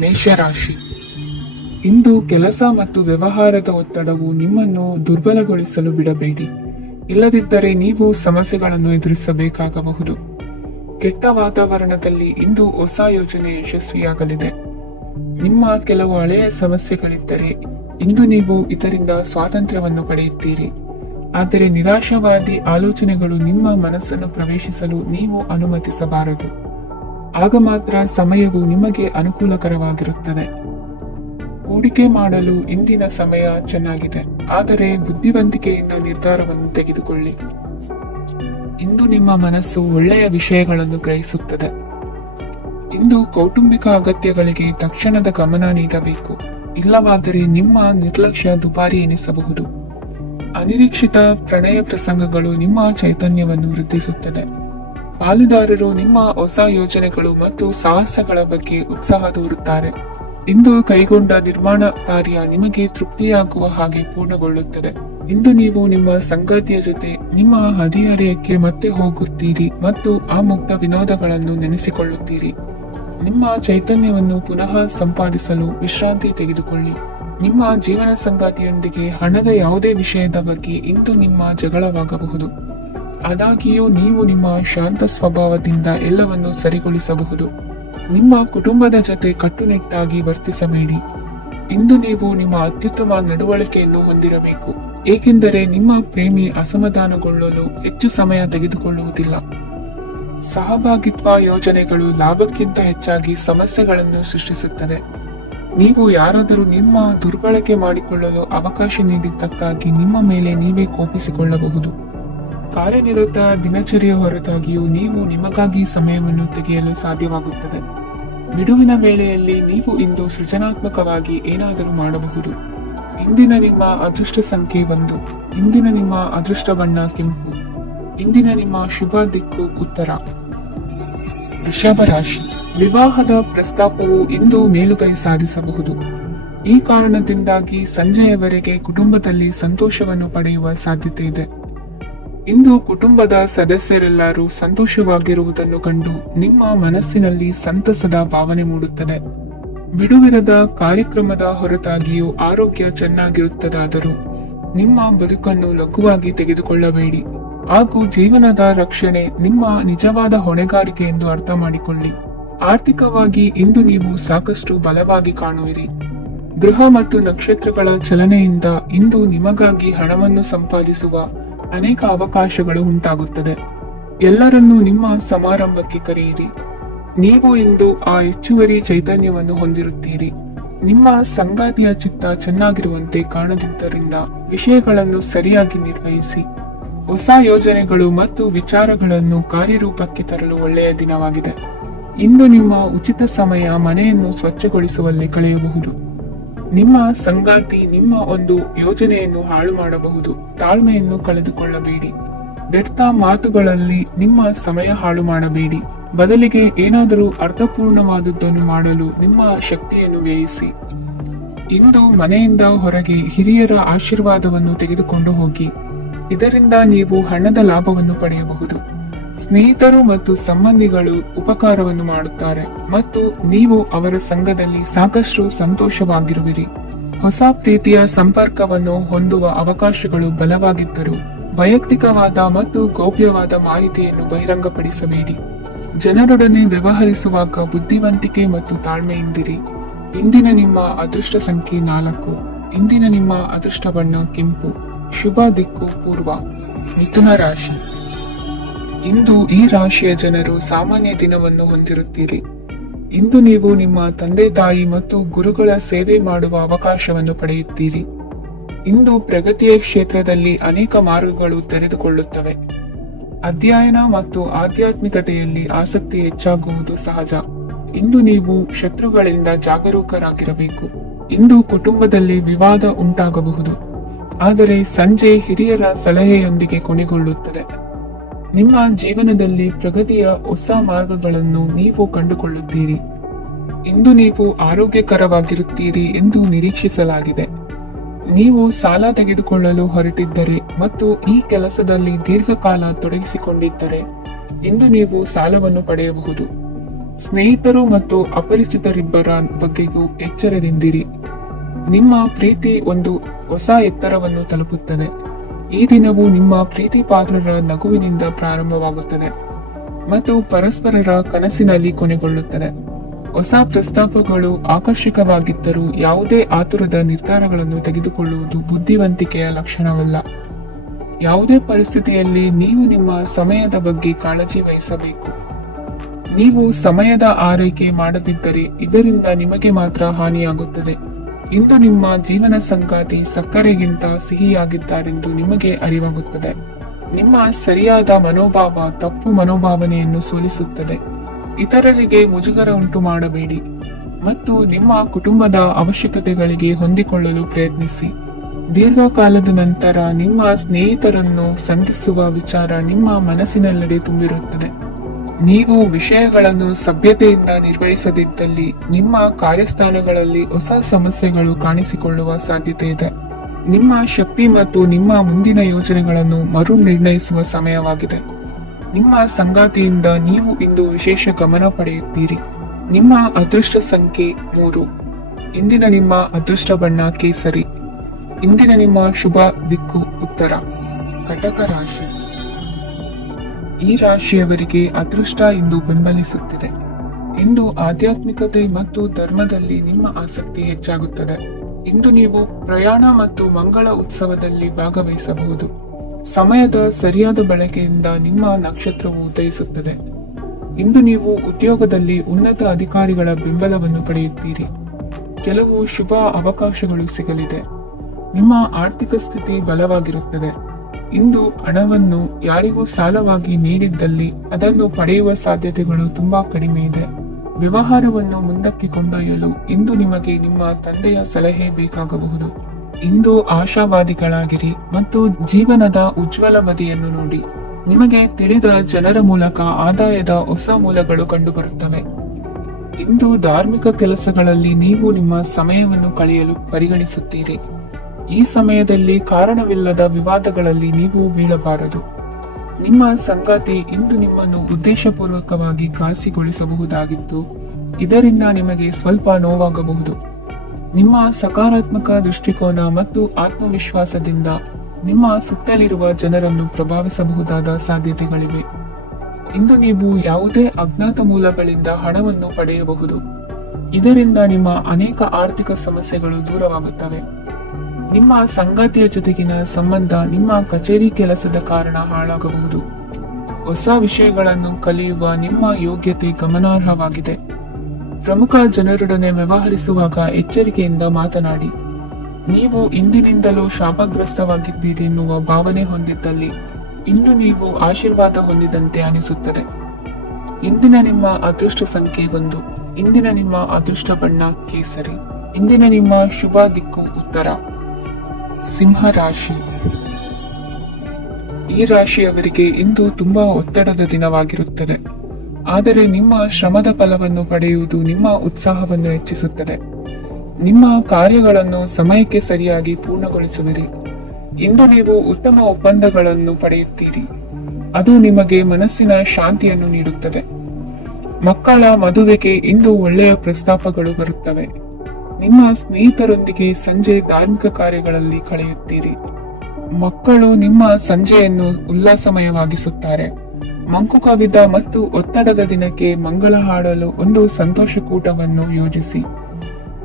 ಮೇಷರಾಶಿ. ಇಂದು ಕೆಲಸ ಮತ್ತು ವ್ಯವಹಾರದ ಒತ್ತಡವು ನಿಮ್ಮನ್ನು ದುರ್ಬಲಗೊಳಿಸಲು ಬಿಡಬೇಡಿ. ಇಲ್ಲದಿದ್ದರೆ ನೀವು ಸಮಸ್ಯೆಗಳನ್ನು ಎದುರಿಸಬೇಕಾಗಬಹುದು. ಕೆಟ್ಟ ವಾತಾವರಣದಲ್ಲಿ ಇಂದು ಹೊಸ ಯೋಜನೆ ಯಶಸ್ವಿಯಾಗಲಿದೆ. ನಿಮ್ಮ ಕೆಲವು ಹಳೆಯ ಸಮಸ್ಯೆಗಳಿದ್ದರೆ ಇಂದು ನೀವು ಇದರಿಂದ ಸ್ವಾತಂತ್ರ್ಯವನ್ನು ಪಡೆಯುತ್ತೀರಿ. ಆದರೆ ನಿರಾಶಾವಾದಿ ಆಲೋಚನೆಗಳು ನಿಮ್ಮ ಮನಸ್ಸನ್ನು ಪ್ರವೇಶಿಸಲು ನೀವು ಅನುಮತಿಸಬಾರದು. ಆಗ ಮಾತ್ರ ಸಮಯವು ನಿಮಗೆ ಅನುಕೂಲಕರವಾಗಿರುತ್ತದೆ. ಹೂಡಿಕೆ ಮಾಡಲು ಇಂದಿನ ಸಮಯ ಚೆನ್ನಾಗಿದೆ, ಆದರೆ ಬುದ್ಧಿವಂತಿಕೆಯಿಂದ ನಿರ್ಧಾರವನ್ನು ತೆಗೆದುಕೊಳ್ಳಿ. ಇಂದು ನಿಮ್ಮ ಮನಸ್ಸು ಒಳ್ಳೆಯ ವಿಷಯಗಳನ್ನು ಗ್ರಹಿಸುತ್ತದೆ. ಇಂದು ಕೌಟುಂಬಿಕ ಅಗತ್ಯಗಳಿಗೆ ತಕ್ಷಣದ ಗಮನ ನೀಡಬೇಕು. ಇಲ್ಲವಾದರೆ ನಿಮ್ಮ ನಿರ್ಲಕ್ಷ್ಯ ದುಬಾರಿ ಎನಿಸಬಹುದು. ಅನಿರೀಕ್ಷಿತ ಪ್ರಣಯ ಪ್ರಸಂಗಗಳು ನಿಮ್ಮ ಚೈತನ್ಯವನ್ನು ವೃದ್ಧಿಸುತ್ತದೆ. ಪಾಲುದಾರರು ನಿಮ್ಮ ಹೊಸ ಯೋಜನೆಗಳು ಮತ್ತು ಸಾಹಸಗಳ ಬಗ್ಗೆ ಉತ್ಸಾಹ ತೋರುತ್ತಾರೆ. ಇಂದು ಕೈಗೊಂಡ ನಿರ್ಮಾಣ ಕಾರ್ಯ ನಿಮಗೆ ತೃಪ್ತಿಯಾಗುವ ಹಾಗೆ ಪೂರ್ಣಗೊಳ್ಳುತ್ತದೆ. ಇಂದು ನೀವು ನಿಮ್ಮ ಸಂಗಾತಿಯ ಜೊತೆ ನಿಮ್ಮ ಹದಿಹರೆಯಕ್ಕೆ ಮತ್ತೆ ಹೋಗುತ್ತೀರಿ ಮತ್ತು ಆ ಮುಗ್ಧ ವಿನೋದಗಳನ್ನು ನೆನೆಸಿಕೊಳ್ಳುತ್ತೀರಿ. ನಿಮ್ಮ ಚೈತನ್ಯವನ್ನು ಪುನಃ ಸಂಪಾದಿಸಲು ವಿಶ್ರಾಂತಿ ತೆಗೆದುಕೊಳ್ಳಿ. ನಿಮ್ಮ ಜೀವನ ಸಂಗಾತಿಯೊಂದಿಗೆ ಹಣದ ಯಾವುದೇ ವಿಷಯದ ಬಗ್ಗೆ ಇಂದು ನಿಮ್ಮ ಜಗಳವಾಗಬಹುದು. ಆದಾಗ್ಯೂ ನೀವು ನಿಮ್ಮ ಶಾಂತ ಸ್ವಭಾವದಿಂದ ಎಲ್ಲವನ್ನು ಸರಿಗೊಳಿಸಬಹುದು. ನಿಮ್ಮ ಕುಟುಂಬದ ಜೊತೆ ಕಟ್ಟುನಿಟ್ಟಾಗಿ ವರ್ತಿಸಬೇಡಿ. ಇಂದು ನೀವು ನಿಮ್ಮ ಅತ್ಯುತ್ತಮ ನಡವಳಿಕೆಯನ್ನು ಹೊಂದಿರಬೇಕು, ಏಕೆಂದರೆ ನಿಮ್ಮ ಪ್ರೇಮಿ ಅಸಮಾಧಾನಗೊಳ್ಳಲು ಹೆಚ್ಚು ಸಮಯ ತೆಗೆದುಕೊಳ್ಳುವುದಿಲ್ಲ. ಸಹಭಾಗಿತ್ವ ಯೋಜನೆಗಳು ಲಾಭಕ್ಕಿಂತ ಹೆಚ್ಚಾಗಿ ಸಮಸ್ಯೆಗಳನ್ನು ಸೃಷ್ಟಿಸುತ್ತದೆ. ನೀವು ಯಾರಾದರೂ ನಿಮ್ಮ ದುರ್ಬಳಕೆ ಮಾಡಿಕೊಳ್ಳಲು ಅವಕಾಶ ನೀಡಿದ್ದಕ್ಕಾಗಿ ನಿಮ್ಮ ಮೇಲೆ ನೀವೇ ಕೋಪಿಸಿಕೊಳ್ಳಬಹುದು. ಕಾರ್ಯನಿರತ ದಿನಚರಿಯ ಹೊರತಾಗಿಯೂ ನೀವು ನಿಮಗಾಗಿ ಸಮಯವನ್ನು ತೆಗೆಯಲು ಸಾಧ್ಯವಾಗುತ್ತದೆ. ಬಿಡುವಿನ ವೇಳೆಯಲ್ಲಿ ನೀವು ಇಂದು ಸೃಜನಾತ್ಮಕವಾಗಿ ಏನಾದರೂ ಮಾಡಬಹುದು. ಇಂದಿನ ನಿಮ್ಮ ಅದೃಷ್ಟ ಸಂಖ್ಯೆ 1. ಇಂದಿನ ನಿಮ್ಮ ಅದೃಷ್ಟ ಬಣ್ಣ ಕೆಂಪು. ಇಂದಿನ ನಿಮ್ಮ ಶುಭ ದಿಕ್ಕು ಉತ್ತರ. ವೃಷಭ ರಾಶಿ. ವಿವಾಹದ ಪ್ರಸ್ತಾಪವು ಇಂದು ಮೇಲುಗೈ ಸಾಧಿಸಬಹುದು. ಈ ಕಾರಣದಿಂದಾಗಿ ಸಂಜೆಯವರೆಗೆ ಕುಟುಂಬದಲ್ಲಿ ಸಂತೋಷವನ್ನು ಪಡೆಯುವ ಸಾಧ್ಯತೆ ಇದೆ. ಇಂದು ಕುಟುಂಬದ ಸದಸ್ಯರೆಲ್ಲರೂ ಸಂತೋಷವಾಗಿರುವುದನ್ನು ಕಂಡು ನಿಮ್ಮ ಮನಸ್ಸಿನಲ್ಲಿ ಸಂತಸದ ಭಾವನೆ ಮೂಡುತ್ತದೆ. ಬಿಡುವಿರದ ಕಾರ್ಯಕ್ರಮದ ಹೊರತಾಗಿಯೂ ಆರೋಗ್ಯ ಚೆನ್ನಾಗಿರುತ್ತದಾದರೂ ನಿಮ್ಮ ಬದುಕನ್ನು ಲಘುವಾಗಿ ತೆಗೆದುಕೊಳ್ಳಬೇಡಿ ಹಾಗೂ ಜೀವನದ ರಕ್ಷಣೆ ನಿಮ್ಮ ನಿಜವಾದ ಹೊಣೆಗಾರಿಕೆ ಎಂದು ಅರ್ಥ ಮಾಡಿಕೊಳ್ಳಿ. ಆರ್ಥಿಕವಾಗಿ ಇಂದು ನೀವು ಸಾಕಷ್ಟು ಬಲವಾಗಿ ಕಾಣುವಿರಿ. ಗೃಹ ಮತ್ತು ನಕ್ಷತ್ರಗಳ ಚಲನೆಯಿಂದ ಇಂದು ನಿಮಗಾಗಿ ಹಣವನ್ನು ಸಂಪಾದಿಸುವ ಅನೇಕ ಅವಕಾಶಗಳು ಉಂಟಾಗುತ್ತದೆ. ಎಲ್ಲರನ್ನೂ ನಿಮ್ಮ ಸಮಾರಂಭಕ್ಕೆ ಕರೆಯಿರಿ. ನೀವು ಇಂದು ಆ ಹೆಚ್ಚುವರಿ ಚೈತನ್ಯವನ್ನು ಹೊಂದಿರುತ್ತೀರಿ. ನಿಮ್ಮ ಸಂಗಾತಿಯ ಚಿತ್ತ ಚೆನ್ನಾಗಿರುವಂತೆ ಕಾಣದಿದ್ದರಿಂದ ವಿಷಯಗಳನ್ನು ಸರಿಯಾಗಿ ನಿರ್ವಹಿಸಿ. ಹೊಸ ಯೋಜನೆಗಳು ಮತ್ತು ವಿಚಾರಗಳನ್ನು ಕಾರ್ಯರೂಪಕ್ಕೆ ತರಲು ಒಳ್ಳೆಯ ದಿನವಾಗಿದೆ. ಇಂದು ನಿಮ್ಮ ಉಚಿತ ಸಮಯ ಮನೆಯನ್ನು ಸ್ವಚ್ಛಗೊಳಿಸುವಲ್ಲಿ ಕಳೆಯಬಹುದು. ನಿಮ್ಮ ಸಂಗಾತಿ ನಿಮ್ಮ ಒಂದು ಯೋಜನೆಯನ್ನು ಹಾಳು ಮಾಡಬಹುದು. ತಾಳ್ಮೆಯನ್ನು ಕಳೆದುಕೊಳ್ಳಬೇಡಿ. ವ್ಯರ್ಥ ಮಾತುಗಳಲ್ಲಿ ನಿಮ್ಮ ಸಮಯ ಹಾಳು ಮಾಡಬೇಡಿ. ಬದಲಿಗೆ ಏನಾದರೂ ಅರ್ಥಪೂರ್ಣವಾದದ್ದನ್ನು ಮಾಡಲು ನಿಮ್ಮ ಶಕ್ತಿಯನ್ನು ವ್ಯಯಿಸಿ. ಇಂದು ಮನೆಯಿಂದ ಹೊರಗೆ ಹಿರಿಯರ ಆಶೀರ್ವಾದವನ್ನು ತೆಗೆದುಕೊಂಡು ಹೋಗಿ. ಇದರಿಂದ ನೀವು ಹಣದ ಲಾಭವನ್ನು ಪಡೆಯಬಹುದು. ಸ್ನೇಹಿತರು ಮತ್ತು ಸಂಬಂಧಿಗಳು ಉಪಕಾರವನ್ನು ಮಾಡುತ್ತಾರೆ ಮತ್ತು ನೀವು ಅವರ ಸಂಘದಲ್ಲಿ ಸಾಕಷ್ಟು ಸಂತೋಷವಾಗಿರುವಿರಿ. ಹೊಸ ಪ್ರೀತಿಯ ಸಂಪರ್ಕವನ್ನು ಹೊಂದುವ ಅವಕಾಶಗಳು ಬಲವಾಗಿದ್ದರೂ ವೈಯಕ್ತಿಕವಾದ ಮತ್ತು ಗೌಪ್ಯವಾದ ಮಾಹಿತಿಯನ್ನು ಬಹಿರಂಗಪಡಿಸಬೇಡಿ. ಜನರೊಡನೆ ವ್ಯವಹರಿಸುವಾಗ ಬುದ್ಧಿವಂತಿಕೆ ಮತ್ತು ತಾಳ್ಮೆಯಿಂದಿರಿ. ಇಂದಿನ ನಿಮ್ಮ ಅದೃಷ್ಟ ಸಂಖ್ಯೆ 4. ಇಂದಿನ ನಿಮ್ಮ ಅದೃಷ್ಟ ಬಣ್ಣ ಕೆಂಪು. ಶುಭ ದಿಕ್ಕು ಪೂರ್ವ. ಮಿಥುನ ರಾಶಿ. ಇಂದು ಈ ರಾಶಿಯ ಜನರು ಸಾಮಾನ್ಯ ದಿನವನ್ನು ಹೊಂದಿರುತ್ತೀರಿ. ಇಂದು ನೀವು ನಿಮ್ಮ ತಂದೆ ತಾಯಿ ಮತ್ತು ಗುರುಗಳ ಸೇವೆ ಮಾಡುವ ಅವಕಾಶವನ್ನು ಪಡೆಯುತ್ತೀರಿ. ಇಂದು ಪ್ರಗತಿಯ ಕ್ಷೇತ್ರದಲ್ಲಿ ಅನೇಕ ಮಾರ್ಗಗಳು ತೆರೆದುಕೊಳ್ಳುತ್ತವೆ. ಅಧ್ಯಯನ ಮತ್ತು ಆಧ್ಯಾತ್ಮಿಕತೆಯಲ್ಲಿ ಆಸಕ್ತಿ ಹೆಚ್ಚಾಗುವುದು ಸಹಜ. ಇಂದು ನೀವು ಶತ್ರುಗಳಿಂದ ಜಾಗರೂಕರಾಗಿರಬೇಕು. ಇಂದು ಕುಟುಂಬದಲ್ಲಿ ವಿವಾದ ಉಂಟಾಗಬಹುದು, ಆದರೆ ಸಂಜೆ ಹಿರಿಯರ ಸಲಹೆಯೊಂದಿಗೆ ಕೊನೆಗೊಳ್ಳುತ್ತದೆ. ನಿಮ್ಮ ಜೀವನದಲ್ಲಿ ಪ್ರಗತಿಯ ಹೊಸ ಮಾರ್ಗಗಳನ್ನು ನೀವು ಕಂಡುಕೊಳ್ಳುತ್ತೀರಿ. ಇಂದು ನೀವು ಆರೋಗ್ಯಕರವಾಗಿರುತ್ತೀರಿ ಎಂದು ನಿರೀಕ್ಷಿಸಲಾಗಿದೆ. ನೀವು ಸಾಲ ತೆಗೆದುಕೊಳ್ಳಲು ಹೊರಟಿದ್ದರೆ ಮತ್ತು ಈ ಕೆಲಸದಲ್ಲಿ ದೀರ್ಘಕಾಲ ತೊಡಗಿಸಿಕೊಂಡಿದ್ದರೆ ಇಂದು ನೀವು ಸಾಲವನ್ನು ಪಡೆಯಬಹುದು. ಸ್ನೇಹಿತರು ಮತ್ತು ಅಪರಿಚಿತರಿಬ್ಬರ ಬಗ್ಗೆಗೂ ಎಚ್ಚರದಿಂದಿರಿ. ನಿಮ್ಮ ಪ್ರೀತಿ ಒಂದು ಹೊಸ ಎತ್ತರವನ್ನು ತಲುಪುತ್ತದೆ. ಈ ದಿನವು ನಿಮ್ಮ ಪ್ರೀತಿ ಪಾತ್ರರ ನಗುವಿನಿಂದ ಪ್ರಾರಂಭವಾಗುತ್ತದೆ ಮತ್ತು ಪರಸ್ಪರರ ಕನಸಿನಲ್ಲಿ ಕೊನೆಗೊಳ್ಳುತ್ತದೆ. ಹೊಸ ಪ್ರಸ್ತಾಪಗಳು ಆಕರ್ಷಕವಾಗಿದ್ದರೂ ಯಾವುದೇ ಆತುರದ ನಿರ್ಧಾರಗಳನ್ನು ತೆಗೆದುಕೊಳ್ಳುವುದು ಬುದ್ಧಿವಂತಿಕೆಯ ಲಕ್ಷಣವಲ್ಲ. ಯಾವುದೇ ಪರಿಸ್ಥಿತಿಯಲ್ಲಿ ನೀವು ನಿಮ್ಮ ಸಮಯದ ಬಗ್ಗೆ ಕಾಳಜಿ ವಹಿಸಬೇಕು. ನೀವು ಸಮಯದ ಆರೈಕೆ ಮಾಡದಿದ್ದರೆ ಇದರಿಂದ ನಿಮಗೆ ಮಾತ್ರ ಹಾನಿಯಾಗುತ್ತದೆ. ಇಂದು ನಿಮ್ಮ ಜೀವನ ಸಂಗಾತಿ ಸಕ್ಕರೆಗಿಂತ ಸಿಹಿಯಾಗಿದ್ದಾರೆಂದು ನಿಮಗೆ ಅರಿವಾಗುತ್ತದೆ. ನಿಮ್ಮ ಸರಿಯಾದ ಮನೋಭಾವ ತಪ್ಪು ಮನೋಭಾವನೆಯನ್ನು ಸೋಲಿಸುತ್ತದೆ. ಇತರರಿಗೆ ಮುಜುಗರ ಉಂಟು ಮಾಡಬೇಡಿ ಮತ್ತು ನಿಮ್ಮ ಕುಟುಂಬದ ಅವಶ್ಯಕತೆಗಳಿಗೆ ಹೊಂದಿಕೊಳ್ಳಲು ಪ್ರಯತ್ನಿಸಿ. ದೀರ್ಘಕಾಲದ ನಂತರ ನಿಮ್ಮ ಸ್ನೇಹಿತರನ್ನು ಸಂಧಿಸುವ ವಿಚಾರ ನಿಮ್ಮ ಮನಸ್ಸಿನೆಲ್ಲೆಡೆ ತುಂಬಿರುತ್ತದೆ. ನೀವು ವಿಷಯಗಳನ್ನು ಸಭ್ಯತೆಯಿಂದ ನಿರ್ವಹಿಸದಿದ್ದಲ್ಲಿ ನಿಮ್ಮ ಕಾರ್ಯಸ್ಥಾನಗಳಲ್ಲಿ ಹೊಸ ಸಮಸ್ಯೆಗಳು ಕಾಣಿಸಿಕೊಳ್ಳುವ ಸಾಧ್ಯತೆ ಇದೆ. ನಿಮ್ಮ ಶಕ್ತಿ ಮತ್ತು ನಿಮ್ಮ ಮುಂದಿನ ಯೋಜನೆಗಳನ್ನು ಮರು ನಿರ್ಣಯಿಸುವ ಸಮಯವಾಗಿದೆ. ನಿಮ್ಮ ಸಂಗಾತಿಯಿಂದ ನೀವು ಇಂದು ವಿಶೇಷ ಗಮನ ಪಡೆಯುತ್ತೀರಿ. ನಿಮ್ಮ ಅದೃಷ್ಟ ಸಂಖ್ಯೆ 3. ಇಂದಿನ ನಿಮ್ಮ ಅದೃಷ್ಟ ಬಣ್ಣ ಕೇಸರಿ. ಇಂದಿನ ನಿಮ್ಮ ಶುಭ ದಿಕ್ಕು ಉತ್ತರ. ಕಟಕ ರಾಶಿ. ಈ ರಾಶಿಯವರಿಗೆ ಅದೃಷ್ಟ ಇಂದು ಬೆಂಬಲಿಸುತ್ತಿದೆ. ಇಂದು ಆಧ್ಯಾತ್ಮಿಕತೆ ಮತ್ತು ಧರ್ಮದಲ್ಲಿ ನಿಮ್ಮ ಆಸಕ್ತಿ ಹೆಚ್ಚಾಗುತ್ತದೆ. ಇಂದು ನೀವು ಪ್ರಯಾಣ ಮತ್ತು ಮಂಗಳ ಉತ್ಸವದಲ್ಲಿ ಭಾಗವಹಿಸಬಹುದು. ಸಮಯದ ಸರಿಯಾದ ಬಳಕೆಯಿಂದ ನಿಮ್ಮ ನಕ್ಷತ್ರವು ಉದಯಿಸುತ್ತದೆ. ಇಂದು ನೀವು ಉದ್ಯೋಗದಲ್ಲಿ ಉನ್ನತ ಅಧಿಕಾರಿಗಳ ಬೆಂಬಲವನ್ನು ಪಡೆಯುತ್ತೀರಿ. ಕೆಲವು ಶುಭ ಅವಕಾಶಗಳು ಸಿಗಲಿದೆ. ನಿಮ್ಮ ಆರ್ಥಿಕ ಸ್ಥಿತಿ ಬಲವಾಗಿರುತ್ತದೆ. ಇಂದು ಹಣವನ್ನು ಯಾರಿಗೂ ಸಾಲವಾಗಿ ನೀಡಿದ್ದಲ್ಲಿ ಅದನ್ನು ಪಡೆಯುವ ಸಾಧ್ಯತೆಗಳು ತುಂಬಾ ಕಡಿಮೆ ಇದೆ. ವ್ಯವಹಾರವನ್ನು ಮುಂದಕ್ಕೆ ಕೊಂಡೊಯ್ಯಲು ಇಂದು ನಿಮಗೆ ನಿಮ್ಮ ತಂದೆಯ ಸಲಹೆ ಬೇಕಾಗಬಹುದು. ಇಂದು ಆಶಾವಾದಿಗಳಾಗಿರಿ ಮತ್ತು ಜೀವನದ ಉಜ್ವಲ ಬದಿಯನ್ನು ನೋಡಿ. ನಿಮಗೆ ತಿಳಿದ ಜನರ ಮೂಲಕ ಆದಾಯದ ಹೊಸ ಮೂಲಗಳು ಕಂಡುಬರುತ್ತವೆ. ಇಂದು ಧಾರ್ಮಿಕ ಕೆಲಸಗಳಲ್ಲಿ ನೀವು ನಿಮ್ಮ ಸಮಯವನ್ನು ಕಳೆಯಲು ಪರಿಗಣಿಸುತ್ತೀರಿ. ಈ ಸಮಯದಲ್ಲಿ ಕಾರಣವಿಲ್ಲದ ವಿವಾದಗಳಲ್ಲಿ ನೀವು ಬೀಳಬಾರದು. ನಿಮ್ಮ ಸಂಗಾತಿ ಇಂದು ನಿಮ್ಮನ್ನು ಉದ್ದೇಶಪೂರ್ವಕವಾಗಿ ಘಾಸಿಗೊಳಿಸಬಹುದಾಗಿದ್ದು ಇದರಿಂದ ನಿಮಗೆ ಸ್ವಲ್ಪ ನೋವಾಗಬಹುದು. ನಿಮ್ಮ ಸಕಾರಾತ್ಮಕ ದೃಷ್ಟಿಕೋನ ಮತ್ತು ಆತ್ಮವಿಶ್ವಾಸದಿಂದ ನಿಮ್ಮ ಸುತ್ತಲಿರುವ ಜನರನ್ನು ಪ್ರಭಾವಿಸಬಹುದಾದ ಸಾಧ್ಯತೆಗಳಿವೆ. ಇಂದು ನೀವು ಯಾವುದೇ ಅಜ್ಞಾತ ಮೂಲಗಳಿಂದ ಹಣವನ್ನು ಪಡೆಯಬಹುದು. ಇದರಿಂದ ನಿಮ್ಮ ಅನೇಕ ಆರ್ಥಿಕ ಸಮಸ್ಯೆಗಳು ದೂರವಾಗುತ್ತವೆ. ನಿಮ್ಮ ಸಂಗಾತಿಯ ಜೊತೆಗಿನ ಸಂಬಂಧ ನಿಮ್ಮ ಕಚೇರಿ ಕೆಲಸದ ಕಾರಣ ಹಾಳಾಗಬಹುದು. ಹೊಸ ವಿಷಯಗಳನ್ನು ಕಲಿಯುವ ನಿಮ್ಮ ಯೋಗ್ಯತೆ ಗಮನಾರ್ಹವಾಗಿದೆ. ಪ್ರಮುಖ ಜನರೊಡನೆ ವ್ಯವಹರಿಸುವಾಗ ಎಚ್ಚರಿಕೆಯಿಂದ ಮಾತನಾಡಿ. ನೀವು ಇಂದಿನಿಂದಲೂ ಶಾಪಗ್ರಸ್ತವಾಗಿದ್ದೀರಿ ಎನ್ನುವ ಭಾವನೆ ಹೊಂದಿದ್ದಲ್ಲಿ ಇಂದು ನೀವು ಆಶೀರ್ವಾದ ಹೊಂದಿದಂತೆ ಅನಿಸುತ್ತದೆ. ಇಂದಿನ ನಿಮ್ಮ ಅದೃಷ್ಟ ಸಂಖ್ಯೆ 1. ಇಂದಿನ ನಿಮ್ಮ ಅದೃಷ್ಟ ಬಣ್ಣ ಕೇಸರಿ. ಇಂದಿನ ನಿಮ್ಮ ಶುಭ ದಿಕ್ಕು ಉತ್ತರ. ಸಿಂಹ ರಾಶಿ. ಈ ರಾಶಿಯವರಿಗೆ ಇಂದು ತುಂಬಾ ಒತ್ತಡದ ದಿನವಾಗಿರುತ್ತದೆ. ಆದರೆ ನಿಮ್ಮ ಶ್ರಮದ ಫಲವನ್ನು ಪಡೆಯುವುದು ನಿಮ್ಮ ಉತ್ಸಾಹವನ್ನು ಹೆಚ್ಚಿಸುತ್ತದೆ. ನಿಮ್ಮ ಕಾರ್ಯಗಳನ್ನು ಸಮಯಕ್ಕೆ ಸರಿಯಾಗಿ ಪೂರ್ಣಗೊಳಿಸುವಿರಿ. ಇಂದು ನೀವು ಉತ್ತಮ ಒಪ್ಪಂದಗಳನ್ನು ಪಡೆಯುತ್ತೀರಿ. ಅದು ನಿಮಗೆ ಮನಸ್ಸಿನ ಶಾಂತಿಯನ್ನು ನೀಡುತ್ತದೆ. ಮಕ್ಕಳ ಮದುವೆಗೆ ಇಂದು ಒಳ್ಳೆಯ ಪ್ರಸ್ತಾಪಗಳು ಬರುತ್ತವೆ. ನಿಮ್ಮ ಸ್ನೇಹಿತರೊಂದಿಗೆ ಸಂಜೆ ಧಾರ್ಮಿಕ ಕಾರ್ಯಗಳಲ್ಲಿ ಕಳೆಯುತ್ತೀರಿ. ಮಕ್ಕಳು ನಿಮ್ಮ ಸಂಜೆಯನ್ನು ಉಲ್ಲಾಸಮಯವಾಗಿಸುತ್ತಾರೆ. ಮಂಕು ಕವಿದ ಮತ್ತು ಒತ್ತಡದ ದಿನಕ್ಕೆ ಮಂಗಳ ಹಾಡಲು ಒಂದು ಸಂತೋಷಕೂಟವನ್ನು ಯೋಜಿಸಿ.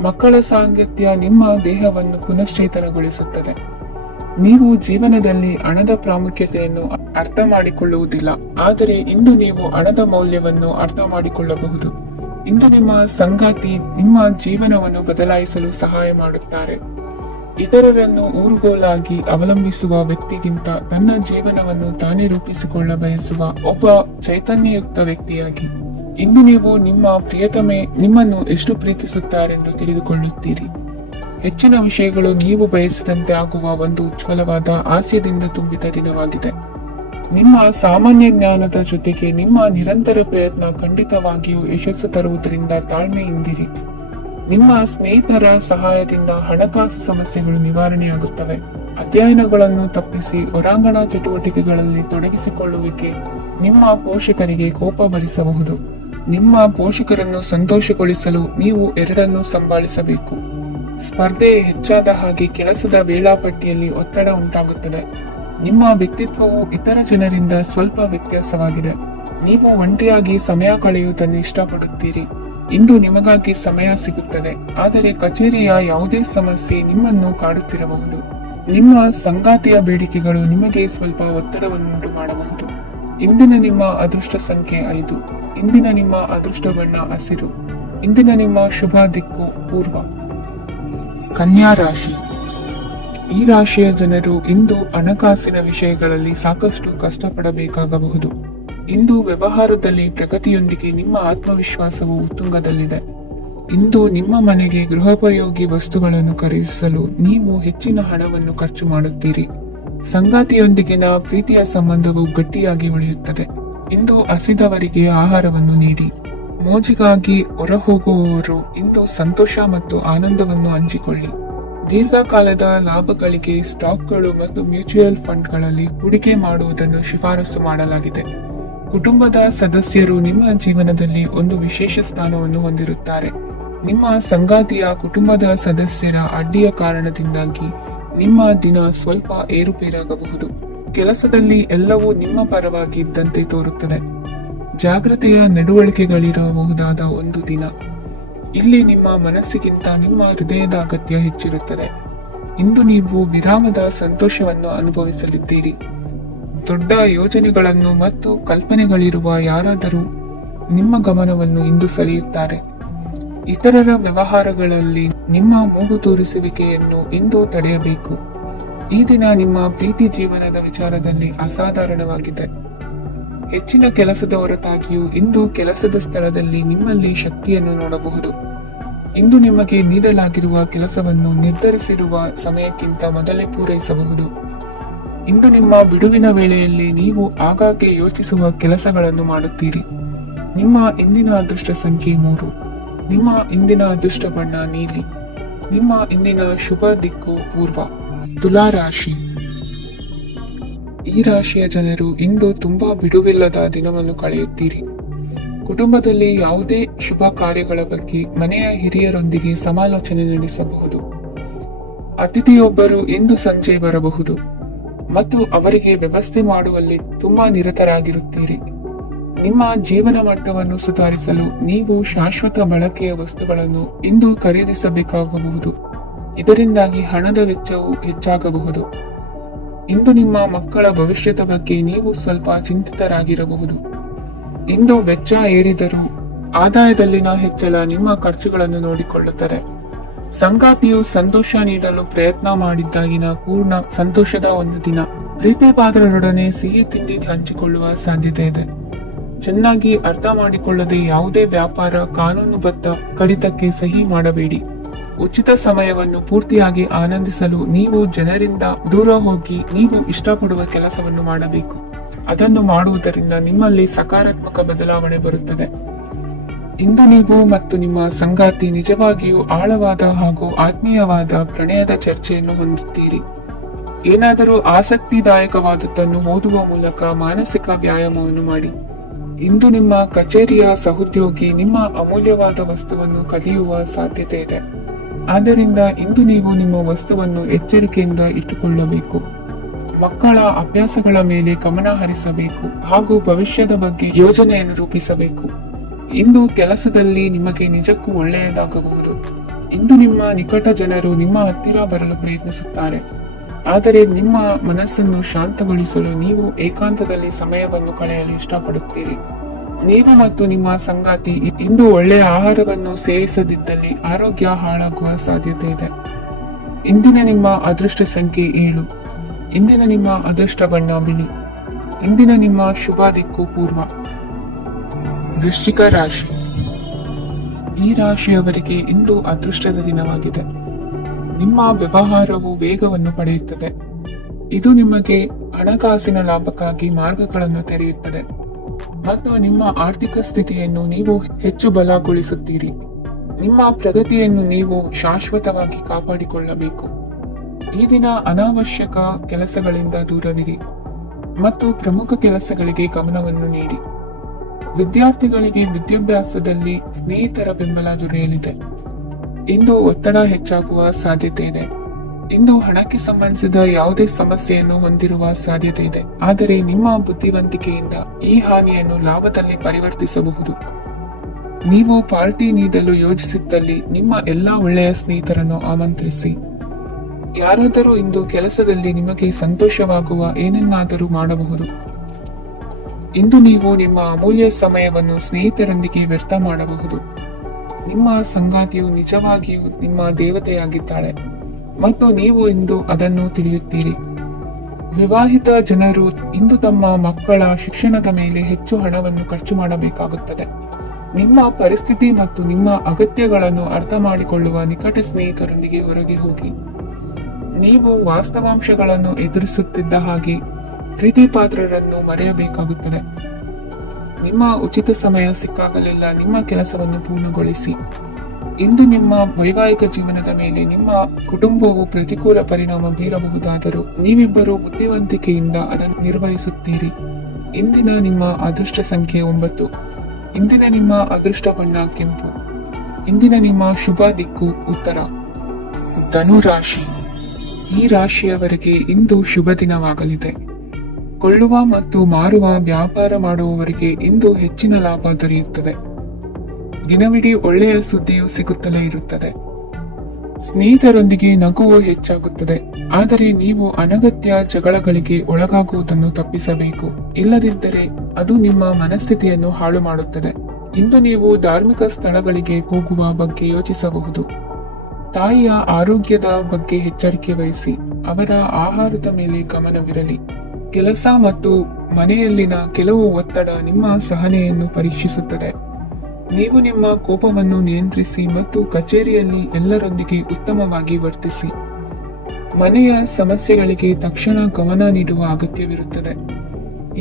ಮಕ್ಕಳ ಸಾಂಗತ್ಯ ನಿಮ್ಮ ದೇಹವನ್ನು ಪುನಶ್ಚೇತನಗೊಳಿಸುತ್ತದೆ. ನೀವು ಜೀವನದಲ್ಲಿ ಹಣದ ಪ್ರಾಮುಖ್ಯತೆಯನ್ನು ಅರ್ಥ ಮಾಡಿಕೊಳ್ಳುವುದಿಲ್ಲ, ಆದರೆ ಇಂದು ನೀವು ಹಣದ ಮೌಲ್ಯವನ್ನು ಅರ್ಥ ಮಾಡಿಕೊಳ್ಳಬಹುದು. ಇಂದು ನಿಮ್ಮ ಸಂಗಾತಿ ನಿಮ್ಮ ಜೀವನವನ್ನು ಬದಲಾಯಿಸಲು ಸಹಾಯ ಮಾಡುತ್ತಾರೆ. ಇತರರನ್ನು ಊರುಗೋಲಾಗಿ ಅವಲಂಬಿಸುವ ವ್ಯಕ್ತಿಗಿಂತ ತನ್ನ ಜೀವನವನ್ನು ತಾನೇ ರೂಪಿಸಿಕೊಳ್ಳ ಬಯಸುವ ಒಬ್ಬ ಚೈತನ್ಯಯುಕ್ತ ವ್ಯಕ್ತಿಯಾಗಿ ಇಂದು ನೀವು ನಿಮ್ಮ ಪ್ರಿಯತಮೆ ನಿಮ್ಮನ್ನು ಎಷ್ಟು ಪ್ರೀತಿಸುತ್ತಾರೆಂದು ತಿಳಿದುಕೊಳ್ಳುತ್ತೀರಿ. ಹೆಚ್ಚಿನ ವಿಷಯಗಳು ನೀವು ಬಯಸಿದಂತೆ ಆಗುವ ಒಂದು ಉಜ್ವಲವಾದ ಹಾಸ್ಯದಿಂದ ತುಂಬಿದ ದಿನವಾಗಿದೆ. ನಿಮ್ಮ ಸಾಮಾನ್ಯ ಜ್ಞಾನದ ಜೊತೆಗೆ ನಿಮ್ಮ ನಿರಂತರ ಪ್ರಯತ್ನ ಖಂಡಿತವಾಗಿಯೂ ಯಶಸ್ಸು ತರುವುದರಿಂದ ತಾಳ್ಮೆಯಿಂದಿರಿ. ನಿಮ್ಮ ಸ್ನೇಹಿತರ ಸಹಾಯದಿಂದ ಹಣಕಾಸು ಸಮಸ್ಯೆಗಳು ನಿವಾರಣೆಯಾಗುತ್ತವೆ. ಅಧ್ಯಯನಗಳನ್ನು ತಪ್ಪಿಸಿ ಹೊರಾಂಗಣ ಚಟುವಟಿಕೆಗಳಲ್ಲಿ ತೊಡಗಿಸಿಕೊಳ್ಳುವಿಕೆ ನಿಮ್ಮ ಪೋಷಕರಿಗೆ ಕೋಪ ಭರಿಸಬಹುದು. ನಿಮ್ಮ ಪೋಷಕರನ್ನು ಸಂತೋಷಗೊಳಿಸಲು ನೀವು ಎರಡನ್ನೂ ಸಂಭಾಳಿಸಬೇಕು. ಸ್ಪರ್ಧೆ ಹೆಚ್ಚಾದ ಹಾಗೆ ಕೆಲಸದ ವೇಳಾಪಟ್ಟಿಯಲ್ಲಿ ಒತ್ತಡ ಉಂಟಾಗುತ್ತದೆ. ನಿಮ್ಮ ವ್ಯಕ್ತಿತ್ವವು ಇತರ ಜನರಿಂದ ಸ್ವಲ್ಪ ವ್ಯತ್ಯಾಸವಾಗಿದೆ. ನೀವು ಒಂಟಿಯಾಗಿ ಸಮಯ ಕಳೆಯುವುದನ್ನು ಇಷ್ಟಪಡುತ್ತೀರಿ. ಇಂದು ನಿಮಗಾಗಿ ಸಮಯ ಸಿಗುತ್ತದೆ, ಆದರೆ ಕಚೇರಿಯ ಯಾವುದೇ ಸಮಸ್ಯೆ ನಿಮ್ಮನ್ನು ಕಾಡುತ್ತಿರಬಹುದು. ನಿಮ್ಮ ಸಂಗಾತಿಯ ಬೇಡಿಕೆಗಳು ನಿಮಗೆ ಸ್ವಲ್ಪ ಒತ್ತಡವನ್ನುಂಟು ಮಾಡಬಹುದು. ಇಂದಿನ ನಿಮ್ಮ ಅದೃಷ್ಟ ಸಂಖ್ಯೆ 5. ಇಂದಿನ ನಿಮ್ಮ ಅದೃಷ್ಟ ಬಣ್ಣ ಹಸಿರು. ಇಂದಿನ ನಿಮ್ಮ ಶುಭ ದಿಕ್ಕು ಪೂರ್ವ. ಕನ್ಯಾ ರಾಶಿ. ಈ ರಾಶಿಯ ಜನರು ಇಂದು ಹಣಕಾಸಿನ ವಿಷಯಗಳಲ್ಲಿ ಸಾಕಷ್ಟು ಕಷ್ಟಪಡಬೇಕಾಗಬಹುದು. ಇಂದು ವ್ಯವಹಾರದಲ್ಲಿ ಪ್ರಗತಿಯೊಂದಿಗೆ ನಿಮ್ಮ ಆತ್ಮವಿಶ್ವಾಸವು ಉತ್ತುಂಗದಲ್ಲಿದೆ. ಇಂದು ನಿಮ್ಮ ಮನೆಗೆ ಗೃಹೋಪಯೋಗಿ ವಸ್ತುಗಳನ್ನು ಖರೀದಿಸಲು ನೀವು ಹೆಚ್ಚಿನ ಹಣವನ್ನು ಖರ್ಚು ಮಾಡುತ್ತೀರಿ. ಸಂಗಾತಿಯೊಂದಿಗಿನ ಪ್ರೀತಿಯ ಸಂಬಂಧವು ಗಟ್ಟಿಯಾಗಿ ಉಳಿಯುತ್ತದೆ. ಇಂದು ಹಸಿದವರಿಗೆ ಆಹಾರವನ್ನು ನೀಡಿ. ಮೋಜಿಗಾಗಿ ಹೊರಹೋಗುವವರು ಇಂದು ಸಂತೋಷ ಮತ್ತು ಆನಂದವನ್ನು ಹಂಚಿಕೊಳ್ಳಿ. ದೀರ್ಘಕಾಲದ ಲಾಭಗಳಿಗೆ ಸ್ಟಾಕ್ಗಳು ಮತ್ತು ಮ್ಯೂಚುವಲ್ ಫಂಡ್ಗಳಲ್ಲಿ ಹೂಡಿಕೆ ಮಾಡುವುದನ್ನು ಶಿಫಾರಸು ಮಾಡಲಾಗಿದೆ. ಕುಟುಂಬದ ಸದಸ್ಯರು ನಿಮ್ಮ ಜೀವನದಲ್ಲಿ ಒಂದು ವಿಶೇಷ ಸ್ಥಾನವನ್ನು ಹೊಂದಿರುತ್ತಾರೆ. ನಿಮ್ಮ ಸಂಗಾತಿಯ ಕುಟುಂಬದ ಸದಸ್ಯರ ಅಡ್ಡಿಯ ಕಾರಣದಿಂದಾಗಿ ನಿಮ್ಮ ದಿನ ಸ್ವಲ್ಪ ಏರುಪೇರಾಗಬಹುದು. ಕೆಲಸದಲ್ಲಿ ಎಲ್ಲವೂ ನಿಮ್ಮ ಪರವಾಗಿ ಇದ್ದಂತೆ ತೋರುತ್ತದೆ. ಜಾಗ್ರತೆಯ ನಡವಳಿಕೆಗಳಿರಬಹುದಾದ ಒಂದು ದಿನ. ಇಲ್ಲಿ ನಿಮ್ಮ ಮನಸ್ಸಿಗಿಂತ ನಿಮ್ಮ ಹೃದಯದ ಅಗತ್ಯ ಹೆಚ್ಚಿರುತ್ತದೆ. ಇಂದು ನೀವು ವಿರಾಮದ ಸಂತೋಷವನ್ನು ಅನುಭವಿಸಲಿದ್ದೀರಿ. ದೊಡ್ಡ ಯೋಜನೆಗಳನ್ನು ಮತ್ತು ಕಲ್ಪನೆಗಳಿರುವ ಯಾರಾದರೂ ನಿಮ್ಮ ಗಮನವನ್ನು ಇಂದು ಸೆಳೆಯುತ್ತಾರೆ. ಇತರರ ವ್ಯವಹಾರಗಳಲ್ಲಿ ನಿಮ್ಮ ಮೂಗು ತೂರಿಸುವಿಕೆಯನ್ನು ಇಂದು ತಡೆಯಬೇಕು. ಈ ದಿನ ನಿಮ್ಮ ಪ್ರೀತಿ ಜೀವನದ ವಿಚಾರದಲ್ಲಿ ಅಸಾಧಾರಣವಾಗಿದೆ. ಹೆಚ್ಚಿನ ಕೆಲಸದ ಹೊರತಾಗಿಯೂ ಇಂದು ಕೆಲಸದ ಸ್ಥಳದಲ್ಲಿ ನಿಮ್ಮಲ್ಲಿ ಶಕ್ತಿಯನ್ನು ನೋಡಬಹುದು. ಇಂದು ನಿಮಗೆ ನೀಡಲಾಗಿರುವ ಕೆಲಸವನ್ನು ನಿರ್ಧರಿಸಿರುವ ಸಮಯಕ್ಕಿಂತ ಮೊದಲೇ ಪೂರೈಸಬಹುದು. ಇಂದು ನಿಮ್ಮ ಬಿಡುವಿನ ವೇಳೆಯಲ್ಲಿ ನೀವು ಆಗಾಗ್ಗೆ ಯೋಚಿಸುವ ಕೆಲಸಗಳನ್ನು ಮಾಡುತ್ತೀರಿ. ನಿಮ್ಮ ಇಂದಿನ ಅದೃಷ್ಟ ಸಂಖ್ಯೆ 3. ನಿಮ್ಮ ಇಂದಿನ ಅದೃಷ್ಟ ಬಣ್ಣ ನೀಲಿ. ನಿಮ್ಮ ಇಂದಿನ ಶುಭ ದಿಕ್ಕು ಪೂರ್ವ. ತುಲಾ ರಾಶಿ. ಈ ರಾಶಿಯ ಜನರು ಇಂದು ತುಂಬಾ ಬಿಡುವಿಲ್ಲದ ದಿನವನ್ನು ಕಳೆಯುತ್ತೀರಿ. ಕುಟುಂಬದಲ್ಲಿ ಯಾವುದೇ ಶುಭ ಕಾರ್ಯಗಳ ಬಗ್ಗೆ ಮನೆಯ ಹಿರಿಯರೊಂದಿಗೆ ಸಮಾಲೋಚನೆ ನಡೆಸಬಹುದು. ಅತಿಥಿಯೊಬ್ಬರು ಇಂದು ಸಂಜೆ ಬರಬಹುದು ಮತ್ತು ಅವರಿಗೆ ವ್ಯವಸ್ಥೆ ಮಾಡುವಲ್ಲಿ ತುಂಬಾ ನಿರತರಾಗಿರುತ್ತೀರಿ. ನಿಮ್ಮ ಜೀವನ ಮಟ್ಟವನ್ನು ಸುಧಾರಿಸಲು ನೀವು ಶಾಶ್ವತ ಬಳಕೆಯ ವಸ್ತುಗಳನ್ನು ಇಂದು ಖರೀದಿಸಬೇಕಾಗಬಹುದು. ಇದರಿಂದಾಗಿ ಹಣದ ವೆಚ್ಚವು ಹೆಚ್ಚಾಗಬಹುದು. ಇಂದು ನಿಮ್ಮ ಮಕ್ಕಳ ಭವಿಷ್ಯದ ಬಗ್ಗೆ ನೀವು ಸ್ವಲ್ಪ ಚಿಂತಿತರಾಗಿರಬಹುದು. ಇಂದು ವೆಚ್ಚ ಏರಿದರೂ ಆದಾಯದಲ್ಲಿನ ಹೆಚ್ಚಳ ನಿಮ್ಮ ಖರ್ಚುಗಳನ್ನು ನೋಡಿಕೊಳ್ಳುತ್ತದೆ. ಸಂಗಾತಿಯು ಸಂತೋಷ ನೀಡಲು ಪ್ರಯತ್ನ ಮಾಡಿದ್ದಾಗಿನ ಪೂರ್ಣ ಸಂತೋಷದ ಒಂದು ದಿನ. ಪ್ರೀತಿ ಪಾತ್ರರೊಡನೆ ಸಿಹಿ ತಿಂಡಿ ಹಂಚಿಕೊಳ್ಳುವ ಸಾಧ್ಯತೆ ಇದೆ. ಚೆನ್ನಾಗಿ ಅರ್ಥ ಮಾಡಿಕೊಳ್ಳದೆ ಯಾವುದೇ ವ್ಯಾಪಾರ ಕಾನೂನುಬದ್ಧ ಕಡಿತಕ್ಕೆ ಸಹಿ ಮಾಡಬೇಡಿ. ಉಚಿತ ಸಮಯವನ್ನು ಪೂರ್ತಿಯಾಗಿ ಆನಂದಿಸಲು ನೀವು ಜನರಿಂದ ದೂರ ಹೋಗಿ ನೀವು ಇಷ್ಟಪಡುವ ಕೆಲಸವನ್ನು ಮಾಡಬೇಕು. ಅದನ್ನು ಮಾಡುವುದರಿಂದ ನಿಮ್ಮಲ್ಲಿ ಸಕಾರಾತ್ಮಕ ಬದಲಾವಣೆ ಬರುತ್ತದೆ. ಇಂದು ನೀವು ಮತ್ತು ನಿಮ್ಮ ಸಂಗಾತಿ ನಿಜವಾಗಿಯೂ ಆಳವಾದ ಹಾಗೂ ಆತ್ಮೀಯವಾದ ಪ್ರಣಯದ ಚರ್ಚೆಯನ್ನು ಹೊಂದುತ್ತೀರಿ. ಏನಾದರೂ ಆಸಕ್ತಿದಾಯಕವಾದದ್ದನ್ನು ಓದುವ ಮೂಲಕ ಮಾನಸಿಕ ವ್ಯಾಯಾಮವನ್ನು ಮಾಡಿ. ಇಂದು ನಿಮ್ಮ ಕಚೇರಿಯ ಸಹೋದ್ಯೋಗಿ ನಿಮ್ಮ ಅಮೂಲ್ಯವಾದ ವಸ್ತುವನ್ನು ಕದಿಯುವ ಸಾಧ್ಯತೆ ಇದೆ. ಆದ್ದರಿಂದ ಇಂದು ನೀವು ನಿಮ್ಮ ವಸ್ತುವನ್ನು ಎಚ್ಚರಿಕೆಯಿಂದ ಇಟ್ಟುಕೊಳ್ಳಬೇಕು. ಮಕ್ಕಳ ಅಭ್ಯಾಸಗಳ ಮೇಲೆ ಗಮನ ಹರಿಸಬೇಕು ಹಾಗೂ ಭವಿಷ್ಯದ ಬಗ್ಗೆ ಯೋಜನೆಯನ್ನು ರೂಪಿಸಬೇಕು. ಇಂದು ಕೆಲಸದಲ್ಲಿ ನಿಮಗೆ ನಿಜಕ್ಕೂ ಒಳ್ಳೆಯದಾಗಬಹುದು. ಇಂದು ನಿಮ್ಮ ನಿಕಟ ಜನರು ನಿಮ್ಮ ಹತ್ತಿರ ಬರಲು ಪ್ರಯತ್ನಿಸುತ್ತಾರೆ. ಆದರೆ ನಿಮ್ಮ ಮನಸ್ಸನ್ನು ಶಾಂತಗೊಳಿಸಲು ನೀವು ಏಕಾಂತದಲ್ಲಿ ಸಮಯವನ್ನು ಕಳೆಯಲು ಇಷ್ಟಪಡುತ್ತೀರಿ. ನೀವು ಮತ್ತು ನಿಮ್ಮ ಸಂಗಾತಿ ಇಂದು ಒಳ್ಳೆಯ ಆಹಾರವನ್ನು ಸೇವಿಸದಿದ್ದಲ್ಲಿ ಆರೋಗ್ಯ ಹಾಳಾಗುವ ಸಾಧ್ಯತೆ ಇದೆ. ಇಂದಿನ ನಿಮ್ಮ ಅದೃಷ್ಟ ಸಂಖ್ಯೆ 7. ಇಂದಿನ ನಿಮ್ಮ ಅದೃಷ್ಟ ಬಣ್ಣ ಬಿಳಿ. ಇಂದಿನ ನಿಮ್ಮ ಶುಭ ದಿಕ್ಕು ಪೂರ್ವ. ವೃಶ್ಚಿಕ ರಾಶಿ. ಈ ರಾಶಿಯವರಿಗೆ ಇಂದು ಅದೃಷ್ಟದ ದಿನವಾಗಿದೆ. ನಿಮ್ಮ ವ್ಯವಹಾರವು ವೇಗವನ್ನು ಪಡೆಯುತ್ತದೆ. ಇದು ನಿಮಗೆ ಹಣಕಾಸಿನ ಲಾಭಕ್ಕಾಗಿ ಮಾರ್ಗಗಳನ್ನು ತೆರೆಯುತ್ತದೆ ಮತ್ತು ನಿಮ್ಮ ಆರ್ಥಿಕ ಸ್ಥಿತಿಯನ್ನು ನೀವು ಹೆಚ್ಚು ಬಲಗೊಳಿಸುತ್ತೀರಿ. ನಿಮ್ಮ ಪ್ರಗತಿಯನ್ನು ನೀವು ಶಾಶ್ವತವಾಗಿ ಕಾಪಾಡಿಕೊಳ್ಳಬೇಕು. ಈ ದಿನ ಅನಾವಶ್ಯಕ ಕೆಲಸಗಳಿಂದ ದೂರವಿರಿ ಮತ್ತು ಪ್ರಮುಖ ಕೆಲಸಗಳಿಗೆ ಗಮನವನ್ನು ನೀಡಿ. ವಿದ್ಯಾರ್ಥಿಗಳಿಗೆ ವಿದ್ಯಾಭ್ಯಾಸದಲ್ಲಿ ಸ್ನೇಹಿತರ ಬೆಂಬಲ ದೊರೆಯಲಿದೆ. ಇಂದು ಒತ್ತಡ ಹೆಚ್ಚಾಗುವ ಸಾಧ್ಯತೆ ಇದೆ. ಇಂದು ಹಣಕ್ಕೆ ಸಂಬಂಧಿಸಿದ ಯಾವುದೇ ಸಮಸ್ಯೆಯನ್ನು ಹೊಂದಿರುವ ಸಾಧ್ಯತೆ ಇದೆ. ಆದರೆ ನಿಮ್ಮ ಬುದ್ಧಿವಂತಿಕೆಯಿಂದ ಈ ಹಾನಿಯನ್ನು ಲಾಭದಲ್ಲಿ ಪರಿವರ್ತಿಸಬಹುದು. ನೀವು ಪಾರ್ಟಿ ನೀಡಲು ಯೋಜಿಸಿದ್ದಲ್ಲಿ ನಿಮ್ಮ ಎಲ್ಲಾ ಒಳ್ಳೆಯ ಸ್ನೇಹಿತರನ್ನು ಆಮಂತ್ರಿಸಿ. ಯಾರಾದರೂ ಇಂದು ಕೆಲಸದಲ್ಲಿ ನಿಮಗೆ ಸಂತೋಷವಾಗುವ ಏನನ್ನಾದರೂ ಮಾಡಬಹುದು. ಇಂದು ನೀವು ನಿಮ್ಮ ಅಮೂಲ್ಯ ಸಮಯವನ್ನು ಸ್ನೇಹಿತರೊಂದಿಗೆ ವ್ಯರ್ಥ ಮಾಡಬಹುದು. ನಿಮ್ಮ ಸಂಗಾತಿಯು ನಿಜವಾಗಿಯೂ ನಿಮ್ಮ ದೇವತೆಯಾಗಿದ್ದಾಳೆ ಮತ್ತು ನೀವು ಇಂದು ಅದನ್ನು ತಿಳಿಯುತ್ತೀರಿ. ವಿವಾಹಿತ ಜನರು ಇಂದು ತಮ್ಮ ಮಕ್ಕಳ ಶಿಕ್ಷಣದ ಮೇಲೆ ಹೆಚ್ಚು ಹಣವನ್ನು ಖರ್ಚು ಮಾಡಬೇಕಾಗುತ್ತದೆ. ನಿಮ್ಮ ಪರಿಸ್ಥಿತಿ ಮತ್ತು ನಿಮ್ಮ ಅಗತ್ಯಗಳನ್ನು ಅರ್ಥ ಮಾಡಿಕೊಳ್ಳುವ ನಿಕಟ ಸ್ನೇಹಿತರೊಂದಿಗೆ ಹೊರಗೆ ಹೋಗಿ. ನೀವು ವಾಸ್ತವಾಂಶಗಳನ್ನು ಎದುರಿಸುತ್ತಿದ್ದ ಹಾಗೆ ಪ್ರೀತಿ ಪಾತ್ರರನ್ನು ಮರೆಯಬೇಕಾಗುತ್ತದೆ. ನಿಮ್ಮ ಉಚಿತ ಸಮಯ ಸಿಕ್ಕಾಗಲೆಲ್ಲ ನಿಮ್ಮ ಕೆಲಸವನ್ನು ಪೂರ್ಣಗೊಳಿಸಿ. ಇಂದು ನಿಮ್ಮ ವೈವಾಹಿಕ ಜೀವನದ ಮೇಲೆ ನಿಮ್ಮ ಕುಟುಂಬವು ಪ್ರತಿಕೂಲ ಪರಿಣಾಮ ಬೀರಬಹುದಾದರೂ ನೀವಿಬ್ಬರು ಬುದ್ಧಿವಂತಿಕೆಯಿಂದ ಅದನ್ನು ನಿರ್ವಹಿಸುತ್ತೀರಿ. ಇಂದಿನ ನಿಮ್ಮ ಅದೃಷ್ಟ ಸಂಖ್ಯೆ 9. ಇಂದಿನ ನಿಮ್ಮ ಅದೃಷ್ಟ ಬಣ್ಣ ಕೆಂಪು. ಇಂದಿನ ನಿಮ್ಮ ಶುಭ ದಿಕ್ಕು ಉತ್ತರ. ಧನು ರಾಶಿ. ಈ ರಾಶಿಯವರಿಗೆ ಇಂದು ಶುಭ ದಿನವಾಗಲಿದೆ. ಕೊಳ್ಳುವ ಮತ್ತು ಮಾರುವ ವ್ಯಾಪಾರ ಮಾಡುವವರಿಗೆ ಇಂದು ಹೆಚ್ಚಿನ ಲಾಭ ದೊರೆಯುತ್ತದೆ. ದಿನವಿಡೀ ಒಳ್ಳೆಯ ಸುದ್ದಿಯು ಸಿಗುತ್ತಲೇ ಇರುತ್ತದೆ. ಸ್ನೇಹಿತರೊಂದಿಗೆ ನಗುವು ಹೆಚ್ಚಾಗುತ್ತದೆ. ಆದರೆ ನೀವು ಅನಗತ್ಯ ಜಗಳಗಳಿಗೆ ಒಳಗಾಗುವುದನ್ನು ತಪ್ಪಿಸಬೇಕು. ಇಲ್ಲದಿದ್ದರೆ ಅದು ನಿಮ್ಮ ಮನಸ್ಥಿತಿಯನ್ನು ಹಾಳು ಮಾಡುತ್ತದೆ. ಇಂದು ನೀವು ಧಾರ್ಮಿಕ ಸ್ಥಳಗಳಿಗೆ ಹೋಗುವ ಬಗ್ಗೆ ಯೋಚಿಸಬಹುದು. ತಾಯಿಯ ಆರೋಗ್ಯದ ಬಗ್ಗೆ ಎಚ್ಚರಿಕೆ ವಹಿಸಿ. ಅವರ ಆಹಾರದ ಮೇಲೆ ಗಮನವಿರಲಿ. ಕೆಲಸ ಮತ್ತು ಮನೆಯಲ್ಲಿನ ಕೆಲವು ಒತ್ತಡ ನಿಮ್ಮ ಸಹನೆಯನ್ನು ಪರೀಕ್ಷಿಸುತ್ತದೆ. ನೀವು ನಿಮ್ಮ ಕೋಪವನ್ನು ನಿಯಂತ್ರಿಸಿ ಮತ್ತು ಕಚೇರಿಯಲ್ಲಿ ಎಲ್ಲರೊಂದಿಗೆ ಉತ್ತಮವಾಗಿ ವರ್ತಿಸಿ. ಮನೆಯ ಸಮಸ್ಯೆಗಳಿಗೆ ತಕ್ಷಣ ಗಮನ ನೀಡುವ ಅಗತ್ಯವಿರುತ್ತದೆ.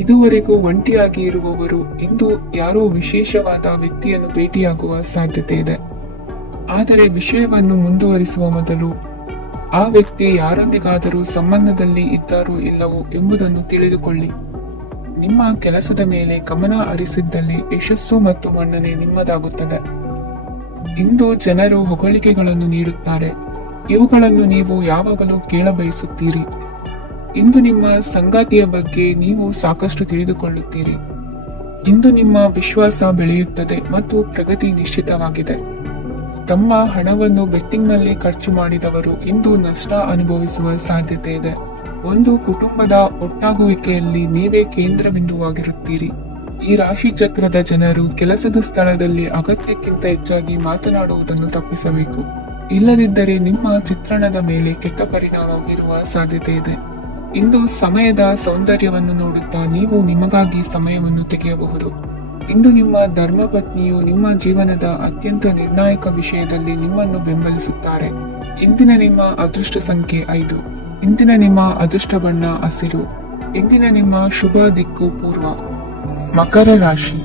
ಇದುವರೆಗೂ ಒಂಟಿಯಾಗಿ ಇರುವವರು ಇಂದು ಯಾರೋ ವಿಶೇಷವಾದ ವ್ಯಕ್ತಿಯನ್ನು ಭೇಟಿಯಾಗುವ ಸಾಧ್ಯತೆ ಇದೆ. ಆದರೆ ವಿಷಯವನ್ನು ಮುಂದುವರಿಸುವ ಮೊದಲು ಆ ವ್ಯಕ್ತಿ ಯಾರೊಂದಿಗಾದರೂ ಸಂಬಂಧದಲ್ಲಿ ಇದ್ದಾರೋ ಇಲ್ಲವೋ ಎಂಬುದನ್ನು ತಿಳಿದುಕೊಳ್ಳಿ. ನಿಮ್ಮ ಕೆಲಸದ ಮೇಲೆ ಗಮನ ಹರಿಸಿದ್ದಲ್ಲಿ ಯಶಸ್ಸು ಮತ್ತು ಮನ್ನಣೆ ನಿಮ್ಮದಾಗುತ್ತದೆ. ಇಂದು ಜನರು ಹೊಗಳಿಕೆಗಳನ್ನು ನೀಡುತ್ತಾರೆ. ಇವುಗಳನ್ನು ನೀವು ಯಾವಾಗಲೂ ಕೇಳಬಯಸುತ್ತೀರಿ. ಇಂದು ನಿಮ್ಮ ಸಂಗಾತಿಯ ಬಗ್ಗೆ ನೀವು ಸಾಕಷ್ಟು ತಿಳಿದುಕೊಳ್ಳುತ್ತೀರಿ. ಇಂದು ನಿಮ್ಮ ವಿಶ್ವಾಸ ಬೆಳೆಯುತ್ತದೆ ಮತ್ತು ಪ್ರಗತಿ ನಿಶ್ಚಿತವಾಗಿದೆ. ತಮ್ಮ ಹಣವನ್ನು ಬೆಟ್ಟಿಂಗ್ನಲ್ಲಿ ಖರ್ಚು ಮಾಡಿದವರು ಇಂದು ನಷ್ಟ ಅನುಭವಿಸುವ ಸಾಧ್ಯತೆ ಇದೆ. ಒಂದು ಕುಟುಂಬದ ಒಟ್ಟಾಗುವಿಕೆಯಲ್ಲಿ ನೀವೇ ಕೇಂದ್ರ ಬಿಂದುವಾಗಿರುತ್ತೀರಿ. ಈ ರಾಶಿ ಚಕ್ರದ ಜನರು ಕೆಲಸದ ಸ್ಥಳದಲ್ಲಿ ಅಗತ್ಯಕ್ಕಿಂತ ಹೆಚ್ಚಾಗಿ ಮಾತನಾಡುವುದನ್ನು ತಪ್ಪಿಸಬೇಕು. ಇಲ್ಲದಿದ್ದರೆ ನಿಮ್ಮ ಚಿತ್ರಣದ ಮೇಲೆ ಕೆಟ್ಟ ಪರಿಣಾಮ ಬೀರುವ ಸಾಧ್ಯತೆ ಇದೆ. ಇಂದು ಸಮಯದ ಸೌಂದರ್ಯವನ್ನು ನೋಡುತ್ತಾ ನೀವು ನಿಮಗಾಗಿ ಸಮಯವನ್ನು ತೆಗೆಯಬಹುದು. ಇಂದು ನಿಮ್ಮ ಧರ್ಮಪತ್ನಿಯು ನಿಮ್ಮ ಜೀವನದ ಅತ್ಯಂತ ನಿರ್ಣಾಯಕ ವಿಷಯದಲ್ಲಿ ನಿಮ್ಮನ್ನು ಬೆಂಬಲಿಸುತ್ತಾರೆ. ಇಂದಿನ ನಿಮ್ಮ ಅದೃಷ್ಟ ಸಂಖ್ಯೆ 5. ಇಂದಿನ ನಿಮ್ಮ ಅದೃಷ್ಟ ಬಣ್ಣ ಹಸಿರು. ಇಂದಿನ ನಿಮ್ಮ ಶುಭ ದಿಕ್ಕು ಪೂರ್ವ. ಮಕರ ರಾಶಿ.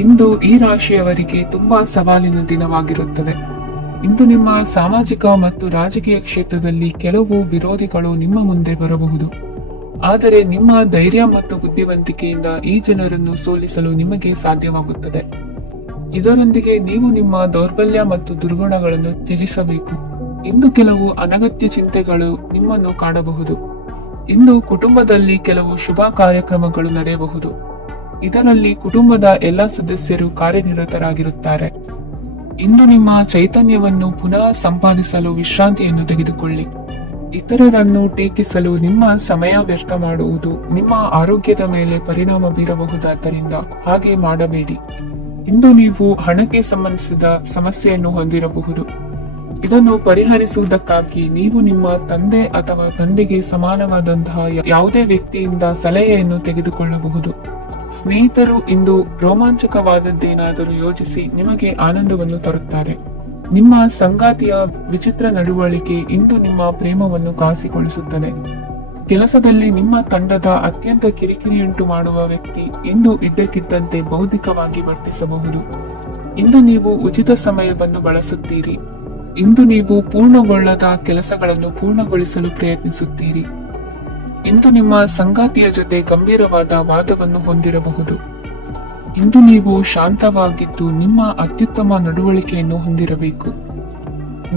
ಇಂದು ಈ ರಾಶಿಯವರಿಗೆ ತುಂಬಾ ಸವಾಲಿನ ದಿನವಾಗಿರುತ್ತದೆ. ಇಂದು ನಿಮ್ಮ ಸಾಮಾಜಿಕ ಮತ್ತು ರಾಜಕೀಯ ಕ್ಷೇತ್ರದಲ್ಲಿ ಕೆಲವು ವಿರೋಧಿಗಳು ನಿಮ್ಮ ಮುಂದೆ ಬರಬಹುದು. ಆದರೆ ನಿಮ್ಮ ಧೈರ್ಯ ಮತ್ತು ಬುದ್ಧಿವಂತಿಕೆಯಿಂದ ಈ ಜನರನ್ನು ಸೋಲಿಸಲು ನಿಮಗೆ ಸಾಧ್ಯವಾಗುತ್ತದೆ. ಇದರೊಂದಿಗೆ ನೀವು ನಿಮ್ಮ ದೌರ್ಬಲ್ಯ ಮತ್ತು ದುರ್ಗುಣಗಳನ್ನು ತ್ಯಜಿಸಬೇಕು. ಇಂದು ಕೆಲವು ಅನಗತ್ಯ ಚಿಂತೆಗಳು ನಿಮ್ಮನ್ನು ಕಾಡಬಹುದು. ಇಂದು ಕುಟುಂಬದಲ್ಲಿ ಕೆಲವು ಶುಭ ಕಾರ್ಯಕ್ರಮಗಳು ನಡೆಯಬಹುದು. ಇದರಲ್ಲಿ ಕುಟುಂಬದ ಎಲ್ಲ ಸದಸ್ಯರು ಕಾರ್ಯನಿರತರಾಗಿರುತ್ತಾರೆ. ಇಂದು ನಿಮ್ಮ ಚೈತನ್ಯವನ್ನು ಪುನಃ ಸಂಪಾದಿಸಲು ವಿಶ್ರಾಂತಿಯನ್ನು ತೆಗೆದುಕೊಳ್ಳಿ. ಇತರರನ್ನು ಟೀಕಿಸಲು ನಿಮ್ಮ ಸಮಯ ವ್ಯರ್ಥ ಮಾಡುವುದು ನಿಮ್ಮ ಆರೋಗ್ಯದ ಮೇಲೆ ಪರಿಣಾಮ ಬೀರಬಹುದಾದ್ದರಿಂದ ಹಾಗೆ ಮಾಡಬೇಡಿ. ಇಂದು ನೀವು ಹಣಕ್ಕೆ ಸಂಬಂಧಿಸಿದ ಸಮಸ್ಯೆಯನ್ನು ಹೊಂದಿರಬಹುದು. ಇದನ್ನು ಪರಿಹರಿಸುವುದಕ್ಕಾಗಿ ನೀವು ನಿಮ್ಮ ತಂದೆ ಅಥವಾ ತಂದೆಗೆ ಸಮಾನವಾದಂತಹ ಯಾವುದೇ ವ್ಯಕ್ತಿಯಿಂದ ಸಲಹೆಯನ್ನು ತೆಗೆದುಕೊಳ್ಳಬಹುದು. ಸ್ನೇಹಿತರು ಇಂದು ರೋಮಾಂಚಕವಾದದ್ದೇನಾದರೂ ಯೋಜಿಸಿ ನಿಮಗೆ ಆನಂದವನ್ನು ತರುತ್ತಾರೆ. ನಿಮ್ಮ ಸಂಗಾತಿಯ ವಿಚಿತ್ರ ನಡವಳಿಕೆ ಇಂದು ನಿಮ್ಮ ಪ್ರೇಮವನ್ನು ಕಾಸಿಗೊಳಿಸುತ್ತದೆ. ಕೆಲಸದಲ್ಲಿ ನಿಮ್ಮ ತಂಡದ ಅತ್ಯಂತ ಕಿರಿಕಿರಿಯುಂಟು ಮಾಡುವ ವ್ಯಕ್ತಿ ಇಂದು ಇದ್ದಕ್ಕಿದ್ದಂತೆ ಬೌದ್ಧಿಕವಾಗಿ ವರ್ತಿಸಬಹುದು. ಇಂದು ನೀವು ಉಚಿತ ಸಮಯವನ್ನು ಬಳಸುತ್ತೀರಿ. ಇಂದು ನೀವು ಪೂರ್ಣಗೊಳ್ಳದ ಕೆಲಸಗಳನ್ನು ಪೂರ್ಣಗೊಳಿಸಲು ಪ್ರಯತ್ನಿಸುತ್ತೀರಿ. ಇಂದು ನಿಮ್ಮ ಸಂಗಾತಿಯ ಜೊತೆ ಗಂಭೀರವಾದ ವಾದವನ್ನು ಹೊಂದಿರಬಹುದು. ಇಂದು ನೀವು ಶಾಂತವಾಗಿದ್ದು ನಿಮ್ಮ ಅತ್ಯುತ್ತಮ ನಡವಳಿಕೆಯನ್ನು ಹೊಂದಿರಬೇಕು.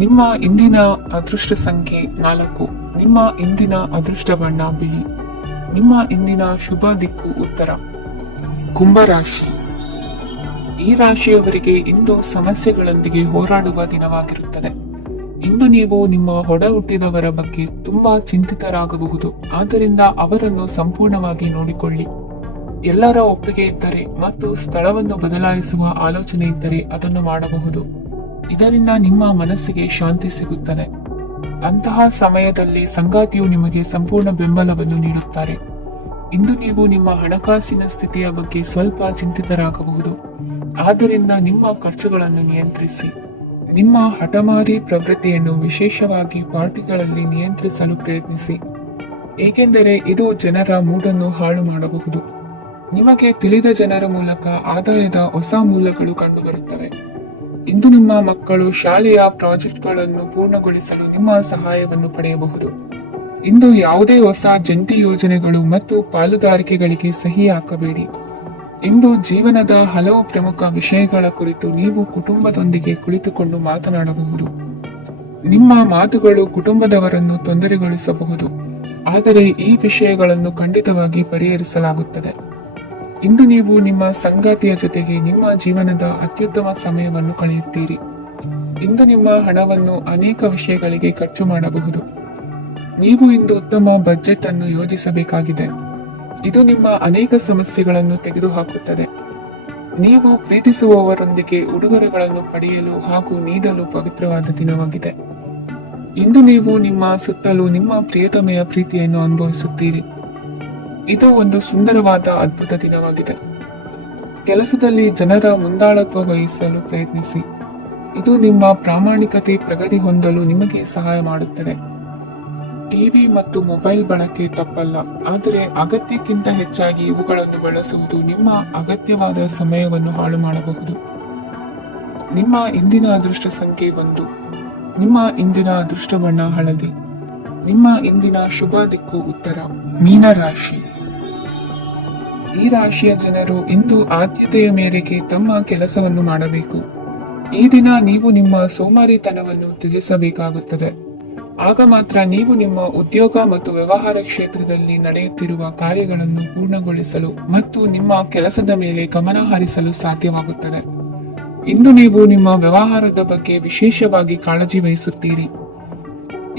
ನಿಮ್ಮ ಇಂದಿನ ಅದೃಷ್ಟ ಸಂಖ್ಯೆ 4. ನಿಮ್ಮ ಇಂದಿನ ಅದೃಷ್ಟ ಬಣ್ಣ ಬಿಳಿ. ನಿಮ್ಮ ಇಂದಿನ ಶುಭ ದಿಕ್ಕು ಉತ್ತರ. ಕುಂಭರಾಶಿ. ಈ ರಾಶಿಯವರಿಗೆ ಇಂದು ಸಮಸ್ಯೆಗಳೊಂದಿಗೆ ಹೋರಾಡುವ ದಿನವಾಗಿರುತ್ತದೆ. ಇಂದು ನೀವು ನಿಮ್ಮ ಒಡ ಹುಟ್ಟಿದವರ ಬಗ್ಗೆ ತುಂಬಾ ಚಿಂತಿತರಾಗಬಹುದು. ಆದ್ದರಿಂದ ಅವರನ್ನು ಸಂಪೂರ್ಣವಾಗಿ ನೋಡಿಕೊಳ್ಳಿ. ಎಲ್ಲರ ಒಪ್ಪಿಗೆ ಇದ್ದರೆ ಮತ್ತು ಸ್ಥಳವನ್ನು ಬದಲಾಯಿಸುವ ಆಲೋಚನೆ ಇದ್ದರೆ ಅದನ್ನು ಮಾಡಬಹುದು. ಇದರಿಂದ ನಿಮ್ಮ ಮನಸ್ಸಿಗೆ ಶಾಂತಿ ಸಿಗುತ್ತದೆ. ಅಂತಹ ಸಮಯದಲ್ಲಿ ಸಂಗಾತಿಯು ನಿಮಗೆ ಸಂಪೂರ್ಣ ಬೆಂಬಲವನ್ನು ನೀಡುತ್ತಾರೆ. ಇಂದು ನೀವು ನಿಮ್ಮ ಹಣಕಾಸಿನ ಸ್ಥಿತಿಯ ಬಗ್ಗೆ ಸ್ವಲ್ಪ ಚಿಂತಿತರಾಗಬಹುದು. ಆದ್ದರಿಂದ ನಿಮ್ಮ ಖರ್ಚುಗಳನ್ನು ನಿಯಂತ್ರಿಸಿ. ನಿಮ್ಮ ಹಠಮಾರಿ ಪ್ರವೃತ್ತಿಯನ್ನು ವಿಶೇಷವಾಗಿ ಪಾರ್ಟಿಗಳಲ್ಲಿ ನಿಯಂತ್ರಿಸಲು ಪ್ರಯತ್ನಿಸಿ, ಏಕೆಂದರೆ ಇದು ಜನರ ಮೂಡನ್ನು ಹಾಳು ಮಾಡಬಹುದು. ನಿಮಗೆ ತಿಳಿದ ಜನರ ಮೂಲಕ ಆದಾಯದ ಹೊಸ ಮೂಲಗಳು ಕಂಡುಬರುತ್ತವೆ. ಇಂದು ನಿಮ್ಮ ಮಕ್ಕಳು ಶಾಲೆಯ ಪ್ರಾಜೆಕ್ಟ್ಗಳನ್ನು ಪೂರ್ಣಗೊಳಿಸಲು ನಿಮ್ಮ ಸಹಾಯವನ್ನು ಪಡೆಯಬಹುದು. ಇಂದು ಯಾವುದೇ ಹೊಸ ಜಂಟಿ ಯೋಜನೆಗಳು ಮತ್ತು ಪಾಲುದಾರಿಕೆಗಳಿಗೆ ಸಹಿ ಹಾಕಬೇಡಿ. ಇಂದು ಜೀವನದ ಹಲವು ಪ್ರಮುಖ ವಿಷಯಗಳ ಕುರಿತು ನೀವು ಕುಟುಂಬದೊಂದಿಗೆ ಕುಳಿತುಕೊಂಡು ಮಾತನಾಡಬಹುದು. ನಿಮ್ಮ ಮಾತುಗಳು ಕುಟುಂಬದವರನ್ನು ತೊಂದರೆಗೊಳಿಸಬಹುದು, ಆದರೆ ಈ ವಿಷಯಗಳನ್ನು ಖಂಡಿತವಾಗಿ ಪರಿಹರಿಸಲಾಗುತ್ತದೆ. ಇಂದು ನೀವು ನಿಮ್ಮ ಸಂಗಾತಿಯ ಜೊತೆಗೆ ನಿಮ್ಮ ಜೀವನದ ಅತ್ಯುತ್ತಮ ಸಮಯವನ್ನು ಕಳೆಯುತ್ತೀರಿ. ಇಂದು ನಿಮ್ಮ ಹಣವನ್ನು ಅನೇಕ ವಿಷಯಗಳಿಗೆ ಖರ್ಚು ಮಾಡಬಹುದು. ನೀವು ಇಂದು ಉತ್ತಮ ಬಜೆಟ್ ಅನ್ನು ಯೋಜಿಸಬೇಕಾಗಿದೆ. ಇದು ನಿಮ್ಮ ಅನೇಕ ಸಮಸ್ಯೆಗಳನ್ನು ತೆಗೆದುಹಾಕುತ್ತದೆ. ನೀವು ಪ್ರೀತಿಸುವವರೊಂದಿಗೆ ಉಡುಗೊರೆಗಳನ್ನು ಪಡೆಯಲು ಹಾಗೂ ನೀಡಲು ಪವಿತ್ರವಾದ ದಿನವಾಗಿದೆ. ಇಂದು ನೀವು ನಿಮ್ಮ ಸುತ್ತಲೂ ನಿಮ್ಮ ಪ್ರಿಯತಮೆಯ ಪ್ರೀತಿಯನ್ನು ಅನುಭವಿಸುತ್ತೀರಿ. ಇದು ಒಂದು ಸುಂದರವಾದ ಅದ್ಭುತ ದಿನವಾಗಿದೆ. ಕೆಲಸದಲ್ಲಿ ಜನರ ಮುಂದಾಳತ್ವ ವಹಿಸಲು ಪ್ರಯತ್ನಿಸಿ. ಇದು ನಿಮ್ಮ ಪ್ರಾಮಾಣಿಕತೆ ಪ್ರಗತಿ ಹೊಂದಲು ನಿಮಗೆ ಸಹಾಯ ಮಾಡುತ್ತದೆ. ಟಿವಿ ಮತ್ತು ಮೊಬೈಲ್ ಬಳಕೆ ತಪ್ಪಲ್ಲ, ಆದರೆ ಅಗತ್ಯಕ್ಕಿಂತ ಹೆಚ್ಚಾಗಿ ಇವುಗಳನ್ನು ಬಳಸುವುದು ನಿಮ್ಮ ಅಗತ್ಯವಾದ ಸಮಯವನ್ನು ಹಾಳು ಮಾಡಬಹುದು. ನಿಮ್ಮ ಇಂದಿನ ಅದೃಷ್ಟ ಸಂಖ್ಯೆ 1. ನಿಮ್ಮ ಇಂದಿನ ಅದೃಷ್ಟ ಬಣ್ಣ ಹಳದಿ. ನಿಮ್ಮ ಇಂದಿನ ಶುಭ ದಿಕ್ಕು ಉತ್ತರ. ಮೀನರಾಶಿ. ಈ ರಾಶಿಯ ಜನರು ಇಂದು ಆದ್ಯತೆಯ ಮೇರೆಗೆ ತಮ್ಮ ಕೆಲಸವನ್ನು ಮಾಡಬೇಕು. ಈ ದಿನ ನೀವು ನಿಮ್ಮ ಸೋಮಾರಿತನವನ್ನು ತ್ಯಜಿಸಬೇಕಾಗುತ್ತದೆ. ಆಗ ಮಾತ್ರ ನೀವು ನಿಮ್ಮ ಉದ್ಯೋಗ ಮತ್ತು ವ್ಯವಹಾರ ಕ್ಷೇತ್ರದಲ್ಲಿ ನಡೆಯುತ್ತಿರುವ ಕಾರ್ಯಗಳನ್ನು ಪೂರ್ಣಗೊಳಿಸಲು ಮತ್ತು ನಿಮ್ಮ ಕೆಲಸದ ಮೇಲೆ ಗಮನ ಹರಿಸಲು ಸಾಧ್ಯವಾಗುತ್ತದೆ. ಇಂದು ನೀವು ನಿಮ್ಮ ವ್ಯವಹಾರದ ಬಗ್ಗೆ ವಿಶೇಷವಾಗಿ ಕಾಳಜಿ ವಹಿಸುತ್ತೀರಿ.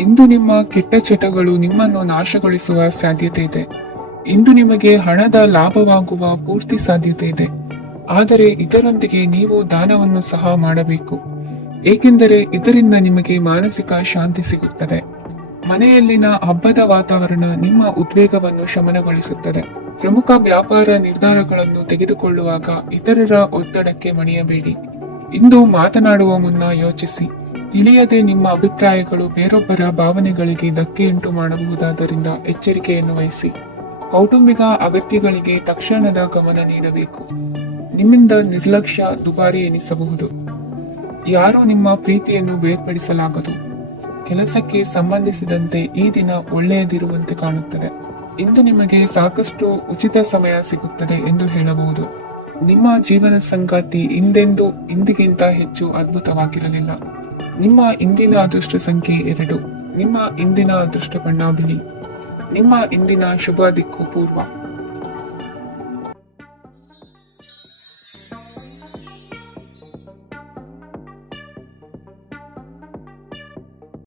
ಇಂದು ನಿಮ್ಮ ಕೆಟ್ಟ ಚಟಗಳು ನಿಮ್ಮನ್ನು ನಾಶಗೊಳಿಸುವ ಸಾಧ್ಯತೆ ಇದೆ. ಇಂದು ನಿಮಗೆ ಹಣದ ಲಾಭವಾಗುವ ಪೂರ್ತಿ ಸಾಧ್ಯತೆ ಇದೆ, ಆದರೆ ಇದರೊಂದಿಗೆ ನೀವು ದಾನವನ್ನು ಸಹ ಮಾಡಬೇಕು, ಏಕೆಂದರೆ ಇದರಿಂದ ನಿಮಗೆ ಮಾನಸಿಕ ಶಾಂತಿ ಸಿಗುತ್ತದೆ. ಮನೆಯಲ್ಲಿನ ಹಬ್ಬದ ವಾತಾವರಣ ನಿಮ್ಮ ಉದ್ವೇಗವನ್ನು ಶಮನಗೊಳಿಸುತ್ತದೆ. ಪ್ರಮುಖ ವ್ಯಾಪಾರ ನಿರ್ಧಾರಗಳನ್ನು ತೆಗೆದುಕೊಳ್ಳುವಾಗ ಇತರರ ಒತ್ತಡಕ್ಕೆ ಮಣಿಯಬೇಡಿ. ಇಂದು ಮಾತನಾಡುವ ಮುನ್ನ ಯೋಚಿಸಿ. ತಿಳಿಯದೆ ನಿಮ್ಮ ಅಭಿಪ್ರಾಯಗಳು ಬೇರೊಬ್ಬರ ಭಾವನೆಗಳಿಗೆ ಧಕ್ಕೆಯುಂಟು ಮಾಡಬಹುದಾದ್ದರಿಂದ ಎಚ್ಚರಿಕೆಯನ್ನು ವಹಿಸಿ. ಕೌಟುಂಬಿಕ ಅಗತ್ಯಗಳಿಗೆ ತಕ್ಷಣದ ಗಮನ ನೀಡಬೇಕು. ನಿಮ್ಮಿಂದ ನಿರ್ಲಕ್ಷ್ಯ ದುಬಾರಿ ಎನಿಸಬಹುದು. ಯಾರೂ ನಿಮ್ಮ ಪ್ರೀತಿಯನ್ನು ಬೇರ್ಪಡಿಸಲಾಗದು. ಕೆಲಸಕ್ಕೆ ಸಂಬಂಧಿಸಿದಂತೆ ಈ ದಿನ ಒಳ್ಳೆಯದಿರುವಂತೆ ಕಾಣುತ್ತದೆ. ಇಂದು ನಿಮಗೆ ಸಾಕಷ್ಟು ಉಚಿತ ಸಮಯ ಸಿಗುತ್ತದೆ ಎಂದು ಹೇಳಬಹುದು. ನಿಮ್ಮ ಜೀವನ ಸಂಗಾತಿ ಇಂದಿಗಿಂತ ಹೆಚ್ಚು ಅದ್ಭುತವಾಗಿರಲಿಲ್ಲ. ನಿಮ್ಮ ಇಂದಿನ ಅದೃಷ್ಟ ಸಂಖ್ಯೆ 2. ನಿಮ್ಮ ಇಂದಿನ ಅದೃಷ್ಟ ಬಣ್ಣ ಬಿಳಿ. ನಿಮ್ಮ ಇಂದಿನ ಶುಭ ದಿಕ್ಕು ಪೂರ್ವ.